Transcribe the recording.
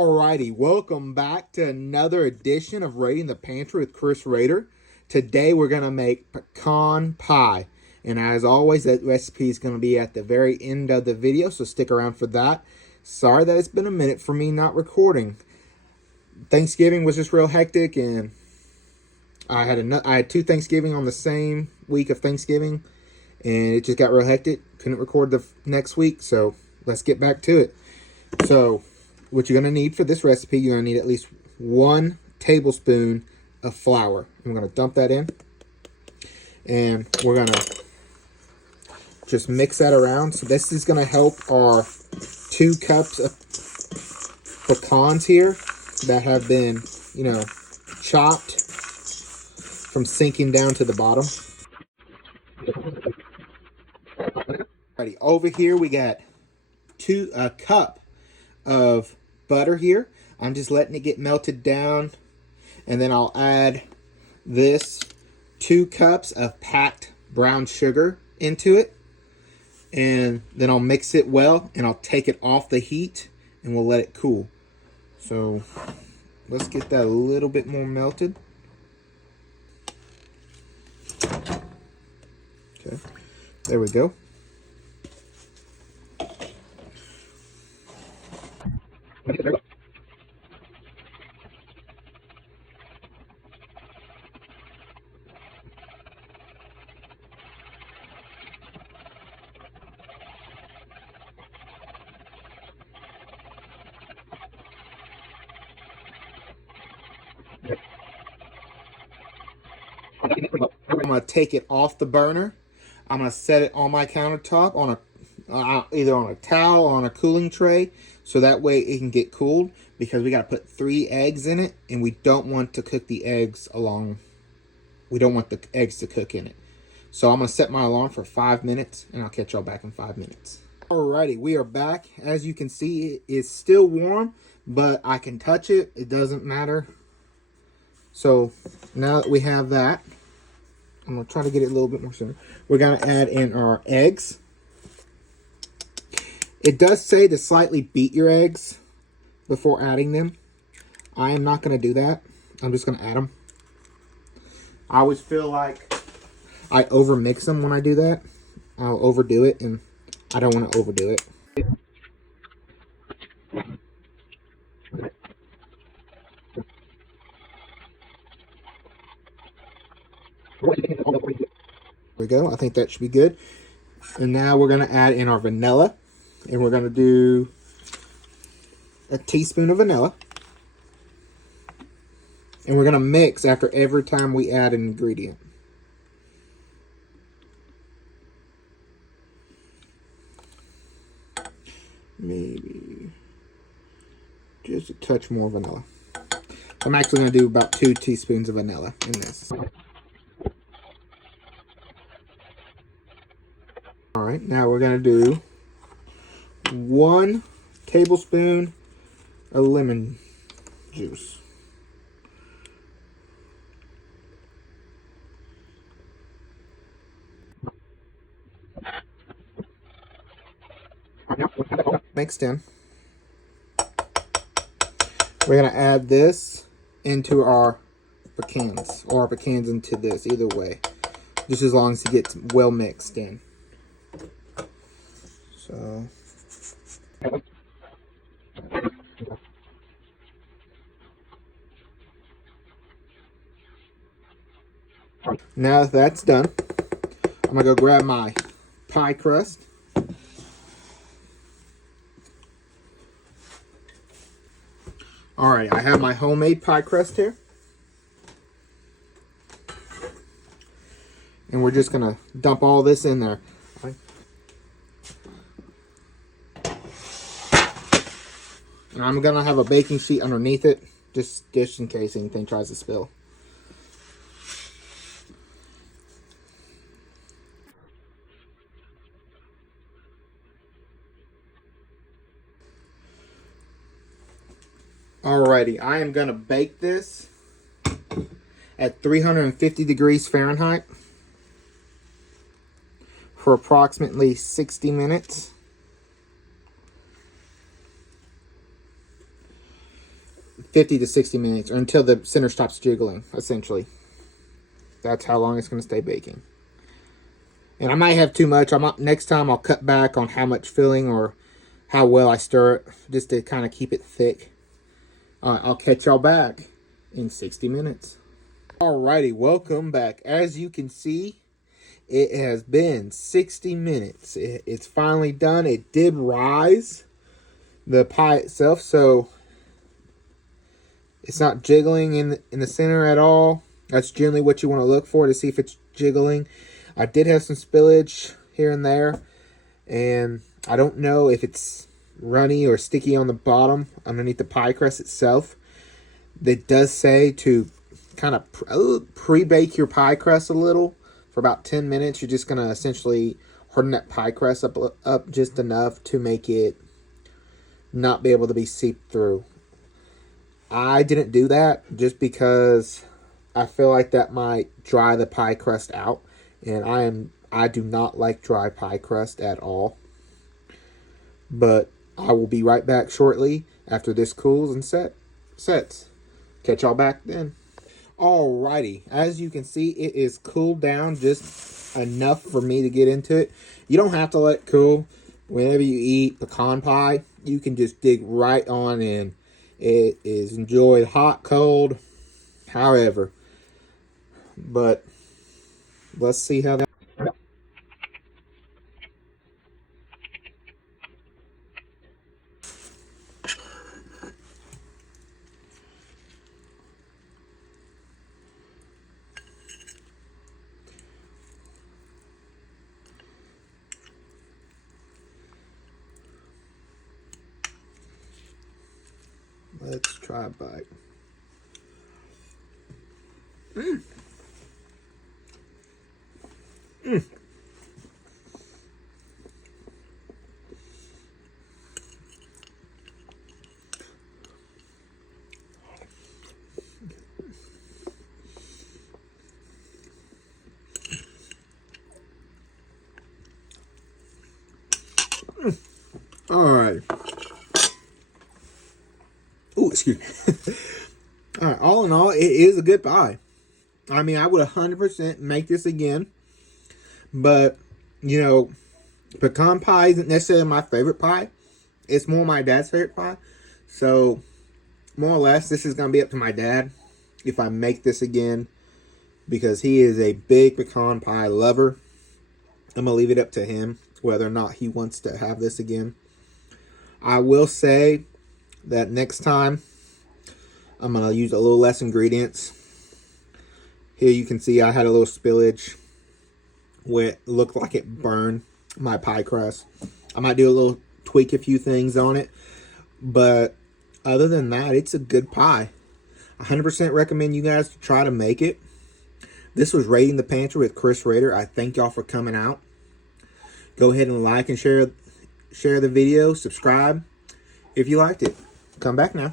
Alrighty, welcome back to another edition of Raiding the Pantry with Chris Rader. Today we're going to make pecan pie. And as always, that recipe is going to be at the very end of the video, so stick around for that. Sorry that it's been a minute for me not recording. Thanksgiving was just real hectic, and I had two Thanksgiving on the same week of Thanksgiving, and it just got real hectic. Couldn't record the next week, so let's get back to it. So what you're going to need for this recipe, you're going to need at least 1 tablespoon of flour. I'm going to dump that in. And we're going to just mix that around. So this is going to help our 2 cups of pecans here that have been, chopped from sinking down to the bottom. Alrighty, over here we got a cup of butter here. I'm just letting it get melted down, and then I'll add this 2 cups of packed brown sugar into it, and then I'll mix it well, and I'll take it off the heat and we'll let it cool. So let's get that a little bit more melted. Okay, there we go. I'm going to take it off the burner. I'm going to set it on my countertop on either on a towel or on a cooling tray, so that way it can get cooled, because we got to put 3 eggs in it, and we don't want to cook the eggs we don't want the eggs to cook in it. So I'm going to set my alarm for 5 minutes, and I'll catch y'all back in 5 minutes. Alrighty, we are back. As you can see, it's still warm, but I can touch it. It doesn't matter. So now that we have that, I'm going to try to get it a little bit more sooner. We're going to add in our eggs. It does say to slightly beat your eggs before adding them. I am not going to do that. I'm just going to add them. I always feel like I overmix them when I do that. I'll overdo it, and I don't want to overdo it. There we go. I think that should be good. And now we're going to add in our vanilla. And we're going to do a teaspoon of vanilla. And we're going to mix after every time we add an ingredient. Maybe just a touch more vanilla. I'm actually going to do about 2 teaspoons of vanilla in this. Alright, now we're going to do 1 tablespoon of lemon juice. Mixed in. We're going to add this into our pecans, or our pecans into this, either way. Just as long as it gets well mixed in. So now that that's done, I'm going to go grab my pie crust. Alright, I have my homemade pie crust here. And we're just going to dump all this in there. And I'm going to have a baking sheet underneath it, just in case anything tries to spill. Alrighty, I am going to bake this at 350 degrees Fahrenheit for approximately 60 minutes. 50 to 60 minutes, or until the center stops jiggling, essentially. That's how long it's going to stay baking. And I might have too much. Next time I'll cut back on how much filling or how well I stir it, just to kind of keep it thick. I'll catch y'all back in 60 minutes. Alrighty, welcome back. As you can see, it has been 60 minutes. It's finally done. It did rise, the pie itself, so it's not jiggling in the center at all. That's generally what you want to look for to see if it's jiggling. I did have some spillage here and there, and I don't know if it's runny or sticky on the bottom underneath the pie crust itself. It does say to kind of pre-bake your pie crust a little for about 10 minutes. You're just going to essentially harden that pie crust up just enough to make it not be able to be seeped through. I didn't do that just because I feel like that might dry the pie crust out, and I do not like dry pie crust at all. But I will be right back shortly after this cools and sets. Catch y'all back then. Alrighty, as you can see, it is cooled down just enough for me to get into it. You don't have to let it cool. Whenever you eat pecan pie, you can just dig right on in. It is enjoyed hot, cold, however. But let's see how that. Let's try a bite. All right. Oh, excuse me. All right. All in all, it is a good pie. I mean, I would 100% make this again. But, you know, pecan pie isn't necessarily my favorite pie. It's more my dad's favorite pie. So, more or less, this is going to be up to my dad if I make this again, because he is a big pecan pie lover. I'm going to leave it up to him whether or not he wants to have this again. I will say that next time I'm going to use a little less ingredients. Here you can see I had a little spillage where it looked like it burned my pie crust. I might do a little tweak a few things on it, but other than that, it's a good pie. 100% recommend you guys to try to make it. This was Raiding the Pantry with Chris Rader. I thank y'all for coming out. Go ahead and like and share the video. Subscribe if you liked it. Come back now.